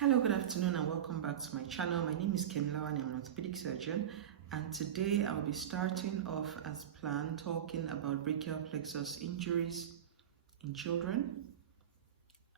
Hello, good afternoon, and welcome back to my channel. My name is Kemla and I'm an orthopedic surgeon, and today I'll be starting off as planned talking about brachial plexus injuries in children.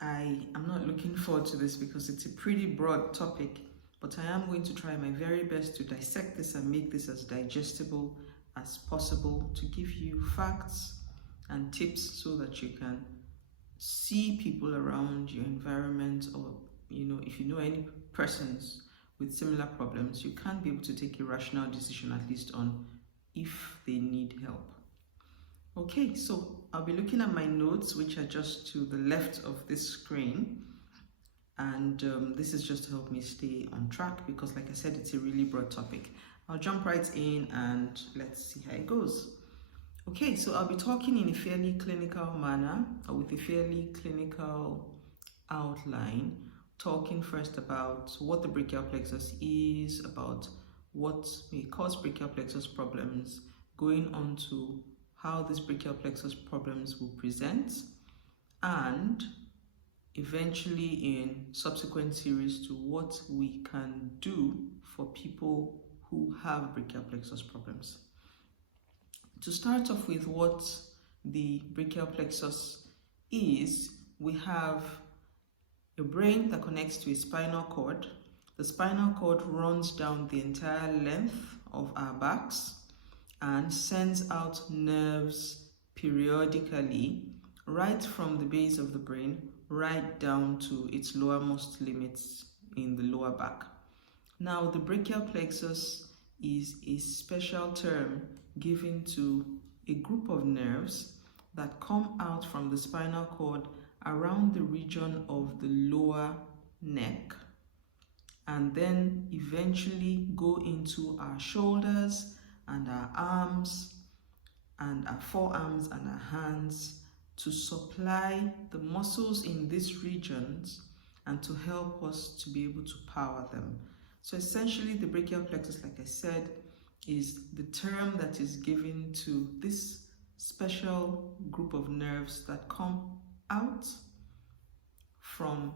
I am not looking forward to this because it's a pretty broad topic, but I am going to try my very best to dissect this and make this as digestible as possible to give you facts and tips so that you can see people around your environment, or if you know any persons with similar problems, you can be able to take a rational decision at least on if they need help. Okay, so I'll be looking at my notes, which are just to the left of this screen, and this is just to help me stay on track because, like I said, it's a really broad topic. I'll jump right in and let's see how it goes. Okay, so I'll be talking in a fairly clinical manner, or with a fairly clinical outline, talking first about what the brachial plexus is, about what may cause brachial plexus problems, going on to how these brachial plexus problems will present, and eventually in subsequent series to what we can do for people who have brachial plexus problems. To start off with what the brachial plexus is, we have a brain that connects to a spinal cord. The spinal cord runs down the entire length of our backs and sends out nerves periodically right from the base of the brain right down to its lowermost limits in the lower back. Now, the brachial plexus is a special term given to a group of nerves that come out from the spinal cord around the region of the lower neck and then eventually go into our shoulders and our arms and our forearms and our hands to supply the muscles in these regions and to help us to be able to power them. So essentially, the brachial plexus, like I said, is the term that is given to this special group of nerves that come out from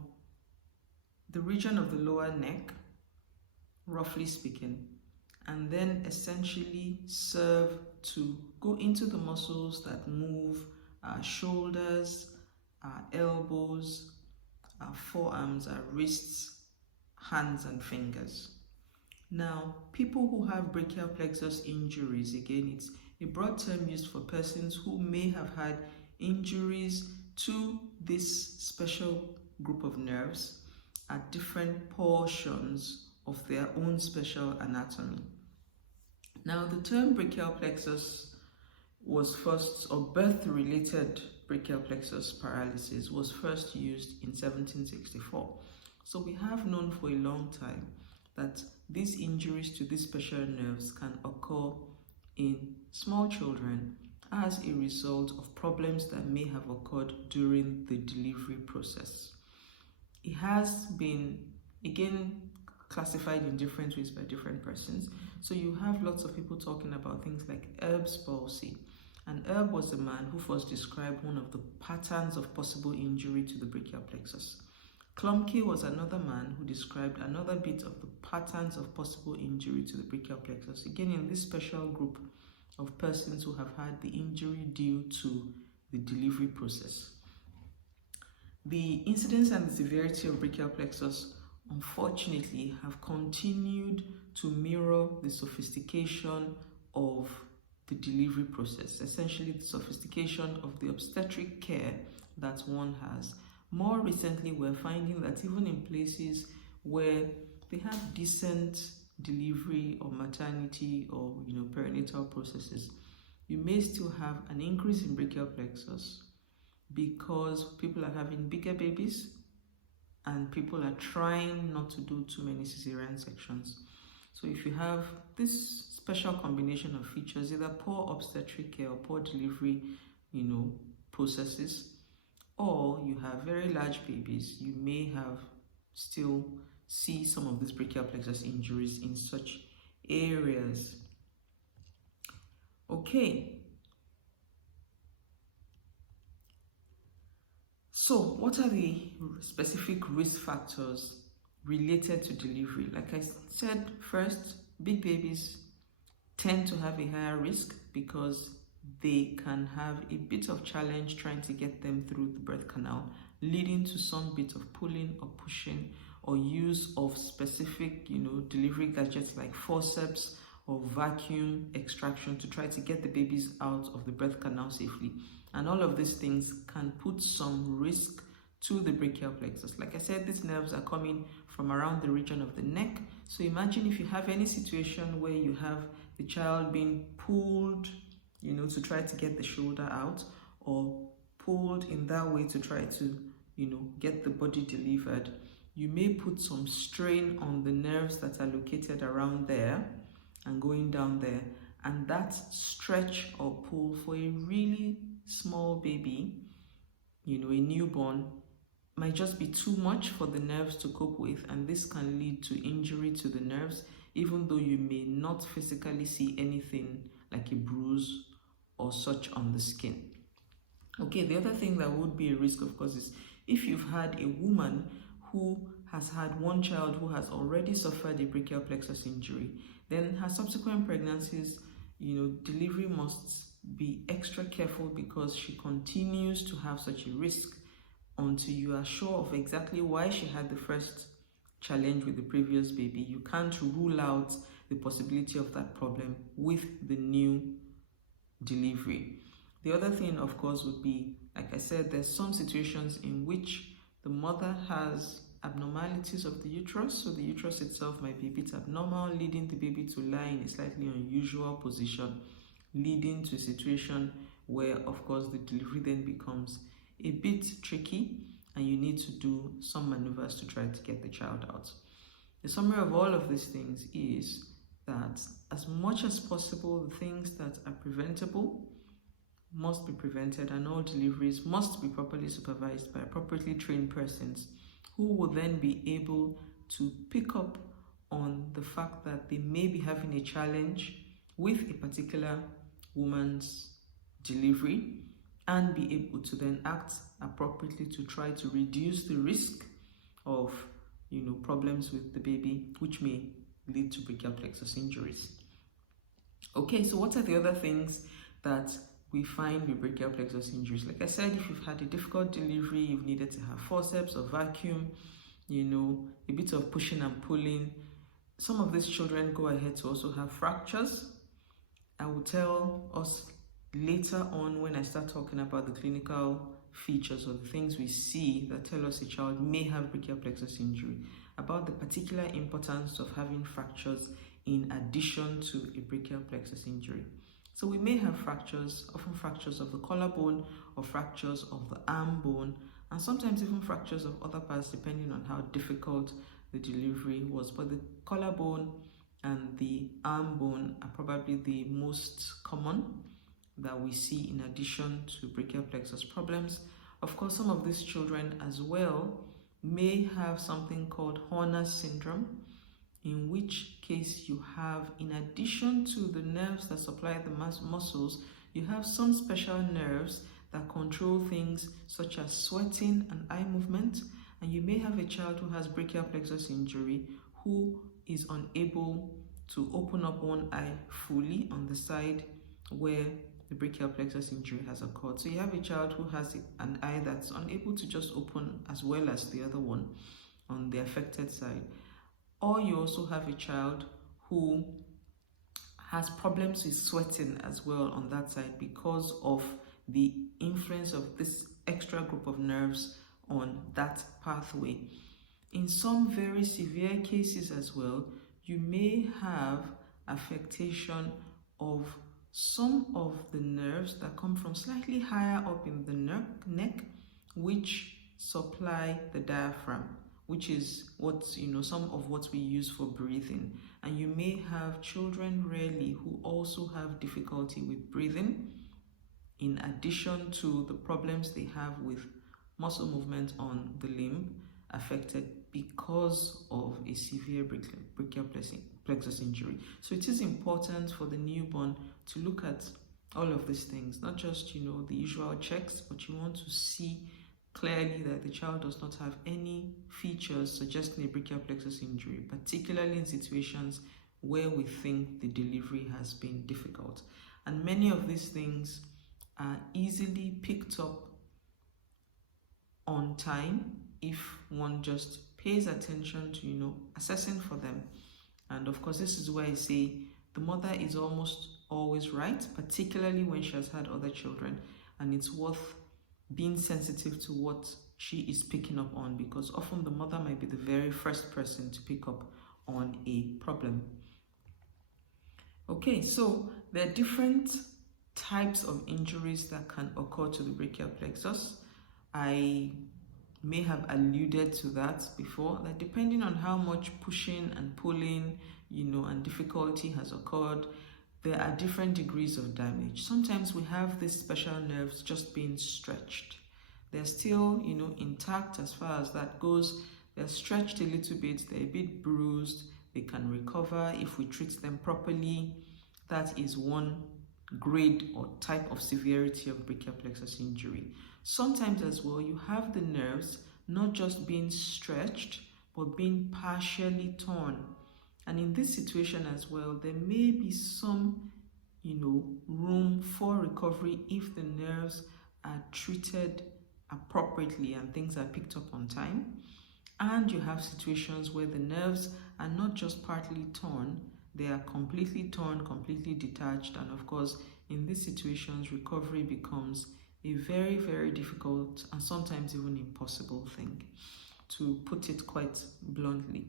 the region of the lower neck, roughly speaking, and then essentially serve to go into the muscles that move our shoulders, our elbows, our forearms, our wrists, hands, and fingers. Now, people who have brachial plexus injuries, again, it's a broad term used for persons who may have had injuries to this special group of nerves at different portions of their own special anatomy. Now, the term brachial plexus was first, or birth-related brachial plexus paralysis was first used in 1764. So we have known for a long time that these injuries to these special nerves can occur in small children as a result of problems that may have occurred during the delivery process. It has been, again, classified in different ways by different persons. So you have lots of people talking about things like Erb's palsy. And Erb was a man who first described one of the patterns of possible injury to the brachial plexus. Klumpke was another man who described another bit of the patterns of possible injury to the brachial plexus, again in this special group of persons who have had the injury due to the delivery process. The incidence and the severity of brachial plexus, unfortunately, have continued to mirror the sophistication of the delivery process, essentially the sophistication of the obstetric care that one has. More recently, we're finding that even in places where they have decent delivery or maternity or perinatal processes, you may still have an increase in brachial plexus because people are having bigger babies and people are trying not to do too many cesarean sections. So if you have this special combination of features, either poor obstetric care or poor delivery processes, or you have very large babies, you may have still see some of these brachial plexus injuries in such areas. Okay. So what are the specific risk factors related to delivery. Like I said, first, big babies tend to have a higher risk because they can have a bit of challenge trying to get them through the birth canal, leading to some bit of pulling or pushing or use of specific, delivery gadgets like forceps or vacuum extraction to try to get the babies out of the birth canal safely. And all of these things can put some risk to the brachial plexus. Like I said, these nerves are coming from around the region of the neck. So imagine if you have any situation where you have the child being pulled, to try to get the shoulder out, or pulled in that way to try to, get the body delivered, you may put some strain on the nerves that are located around there and going down there. And that stretch or pull for a really small baby, a newborn, might just be too much for the nerves to cope with, and this can lead to injury to the nerves, even though you may not physically see anything like a bruise or such on the skin. Okay, the other thing that would be a risk, of course, is if you've had a woman who has had one child who has already suffered a brachial plexus injury, then her subsequent pregnancies, delivery must be extra careful because she continues to have such a risk until you are sure of exactly why she had the first challenge with the previous baby. You can't rule out the possibility of that problem with the new delivery. The other thing, of course, would be, like I said, there's some situations in which the mother has abnormalities of the uterus, so the uterus itself might be a bit abnormal, leading the baby to lie in a slightly unusual position, leading to a situation where, of course, the delivery then becomes a bit tricky and you need to do some maneuvers to try to get the child out. The summary of all of these things is that as much as possible, the things that are preventable must be prevented, and all deliveries must be properly supervised by appropriately trained persons who will then be able to pick up on the fact that they may be having a challenge with a particular woman's delivery and be able to then act appropriately to try to reduce the risk of, problems with the baby, which may lead to brachial plexus injuries. Okay, so what are the other things that we find with brachial plexus injuries? Like I said, if you've had a difficult delivery, you've needed to have forceps or vacuum, a bit of pushing and pulling. Some of these children go ahead to also have fractures. I will tell us later on when I start talking about the clinical features or the things we see that tell us a child may have brachial plexus injury, about the particular importance of having fractures in addition to a brachial plexus injury. So we may have fractures, often fractures of the collarbone or fractures of the arm bone, and sometimes even fractures of other parts depending on how difficult the delivery was. But the collarbone and the arm bone are probably the most common that we see in addition to brachial plexus problems. Of course, some of these children as well may have something called Horner's syndrome, in which case you have, in addition to the nerves that supply the muscles, you have some special nerves that control things such as sweating and eye movement, and you may have a child who has brachial plexus injury who is unable to open up one eye fully on the side where the brachial plexus injury has occurred. So you have a child who has an eye that's unable to just open as well as the other one on the affected side. Or you also have a child who has problems with sweating as well on that side because of the influence of this extra group of nerves on that pathway. In some very severe cases as well, you may have affectation of some of the nerves that come from slightly higher up in the neck, which supply the diaphragm, which is what, some of what we use for breathing. And you may have children rarely who also have difficulty with breathing, in addition to the problems they have with muscle movement on the limb affected because of a severe brachial plexus injury. So it is important for the newborn to look at all of these things, not just, the usual checks, but you want to see clearly that the child does not have any features suggesting a brachial plexus injury, particularly in situations where we think the delivery has been difficult. And many of these things are easily picked up on time if one just pays attention to, assessing for them. And of course, this is where I say the mother is almost always right, particularly when she has had other children, and it's worth being sensitive to what she is picking up on, because often the mother might be the very first person to pick up on a problem. Okay, so there are different types of injuries that can occur to the brachial plexus. I may have alluded to that before, that depending on how much pushing and pulling, and difficulty has occurred, there are different degrees of damage. Sometimes we have these special nerves just being stretched. They're still, intact as far as that goes. They're stretched a little bit, they're a bit bruised, they can recover if we treat them properly. That is one grade or type of severity of brachial plexus injury. Sometimes as well, you have the nerves not just being stretched, but being partially torn. And in this situation as well, there may be some, room for recovery if the nerves are treated appropriately and things are picked up on time. And you have situations where the nerves are not just partly torn, they are completely torn, completely detached. And of course, in these situations, recovery becomes a very, very difficult and sometimes even impossible thing, to put it quite bluntly.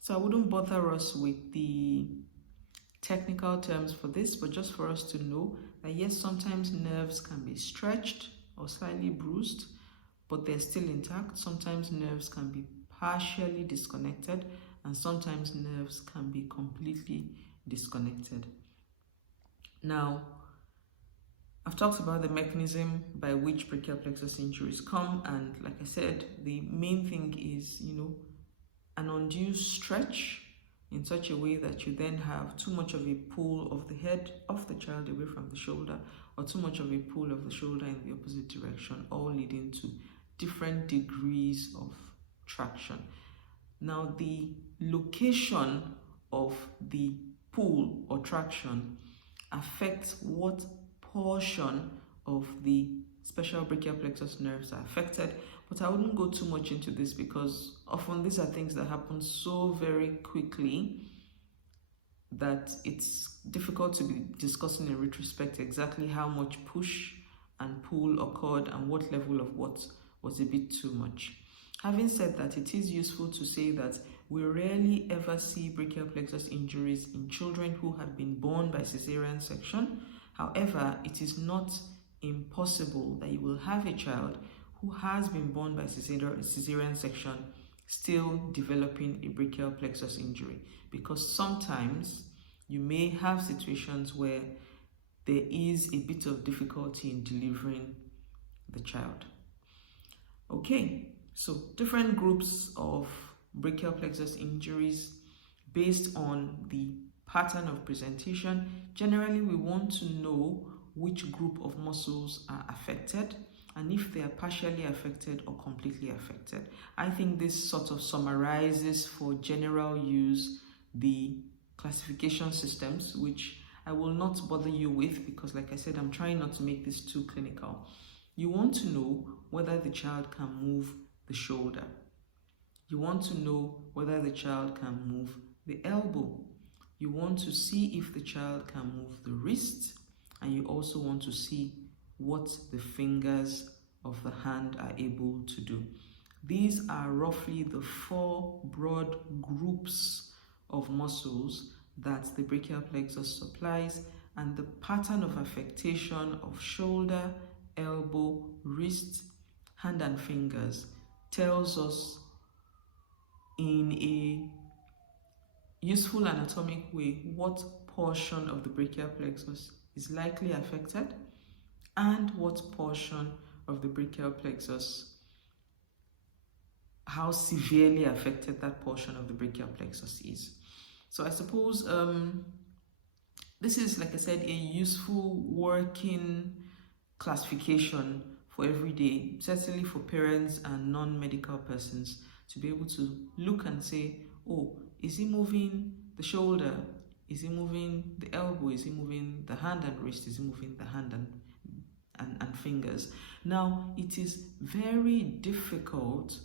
So I wouldn't bother us with the technical terms for this, but just for us to know that yes, sometimes nerves can be stretched or slightly bruised, but they're still intact. Sometimes nerves can be partially disconnected, and sometimes nerves can be completely disconnected. Now, I've talked about the mechanism by which brachial plexus injuries come, and like I said, the main thing is, an undue stretch in such a way that you then have too much of a pull of the head of the child away from the shoulder, or too much of a pull of the shoulder in the opposite direction, all leading to different degrees of traction. Now, the location of the pull or traction affects what portion of the special brachial plexus nerves are affected, but I wouldn't go too much into this because often these are things that happen so very quickly that it's difficult to be discussing in retrospect exactly how much push and pull occurred and what level of what was a bit too much. Having said that, it is useful to say that we rarely ever see brachial plexus injuries in children who have been born by cesarean section. However, it is not impossible that you will have a child who has been born by cesarean section still developing a brachial plexus injury, because sometimes you may have situations where there is a bit of difficulty in delivering the child. Okay, so different groups of brachial plexus injuries based on the pattern of presentation. Generally, we want to know which group of muscles are affected and if they are partially affected or completely affected. I think this sort of summarizes for general use the classification systems, which I will not bother you with because, like I said, I'm trying not to make this too clinical. You want to know whether the child can move the shoulder. You want to know whether the child can move the elbow. You want to see if the child can move the wrist, and you also want to see what the fingers of the hand are able to do. These are roughly the 4 broad groups of muscles that the brachial plexus supplies, and the pattern of affectation of shoulder, elbow, wrist, hand and fingers tells us in a useful anatomic way what portion of the brachial plexus is likely affected and what portion of the brachial plexus, how severely affected that portion of the brachial plexus is. So I suppose this is, like I said, a useful working classification for every day, certainly for parents and non-medical persons, to be able to look and say, oh, is he moving the shoulder? Is he moving the elbow? Is he moving the hand and wrist? Is he moving the hand and fingers? Now, it is very difficult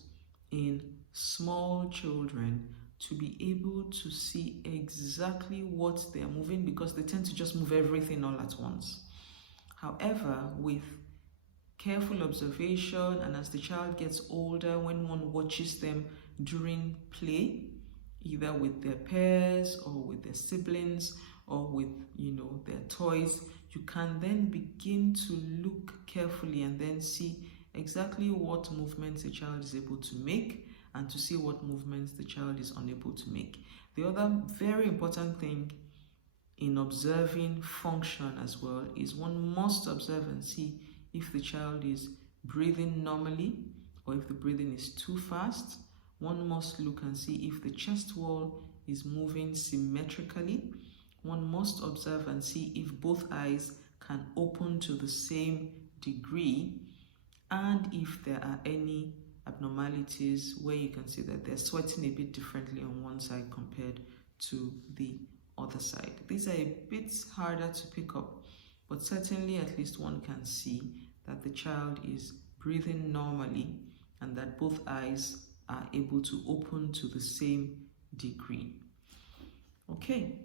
in small children to be able to see exactly what they are moving, because they tend to just move everything all at once. However, with careful observation, and as the child gets older, when one watches them during play, either with their peers or with their siblings or with their toys, you can then begin to look carefully and then see exactly what movements the child is able to make, and to see what movements the child is unable to make. The other very important thing in observing function as well is one must observe and see if the child is breathing normally or if the breathing is too fast. One must look and see if the chest wall is moving symmetrically. One must observe and see if both eyes can open to the same degree, and if there are any abnormalities where you can see that they're sweating a bit differently on one side compared to the other side. These are a bit harder to pick up, but certainly at least one can see that the child is breathing normally and that both eyes are able to open to the same degree. Okay.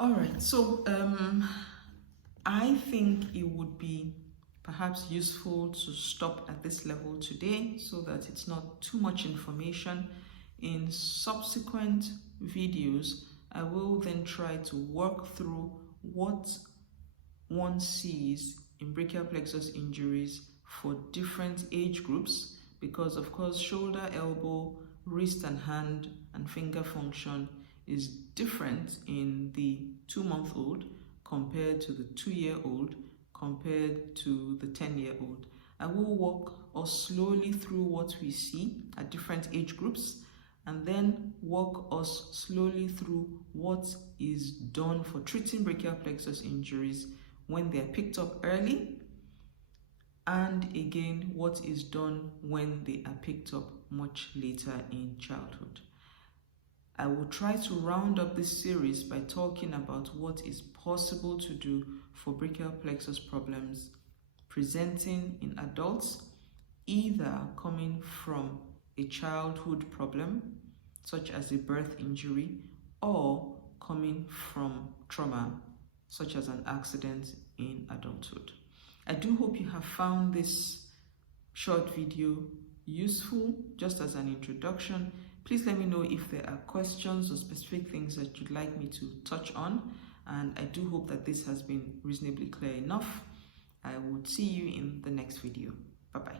All right, so I think it would be perhaps useful to stop at this level today so that it's not too much information. In subsequent videos, I will then try to work through what one sees in brachial plexus injuries for different age groups, because of course shoulder, elbow, wrist and hand and finger function is different in the 2-month-old compared to the 2-year-old compared to the 10-year-old. I will walk us slowly through what we see at different age groups, and then walk us slowly through what is done for treating brachial plexus injuries when they are picked up early, and again what is done when they are picked up much later in childhood. I will try to round up this series by talking about what is possible to do for brachial plexus problems presenting in adults, either coming from a childhood problem, such as a birth injury, or coming from trauma, such as an accident in adulthood. I do hope you have found this short video useful, just as an introduction. Please let me know if there are questions or specific things that you'd like me to touch on, and I do hope that this has been reasonably clear enough. I would see you in the next video. Bye-bye.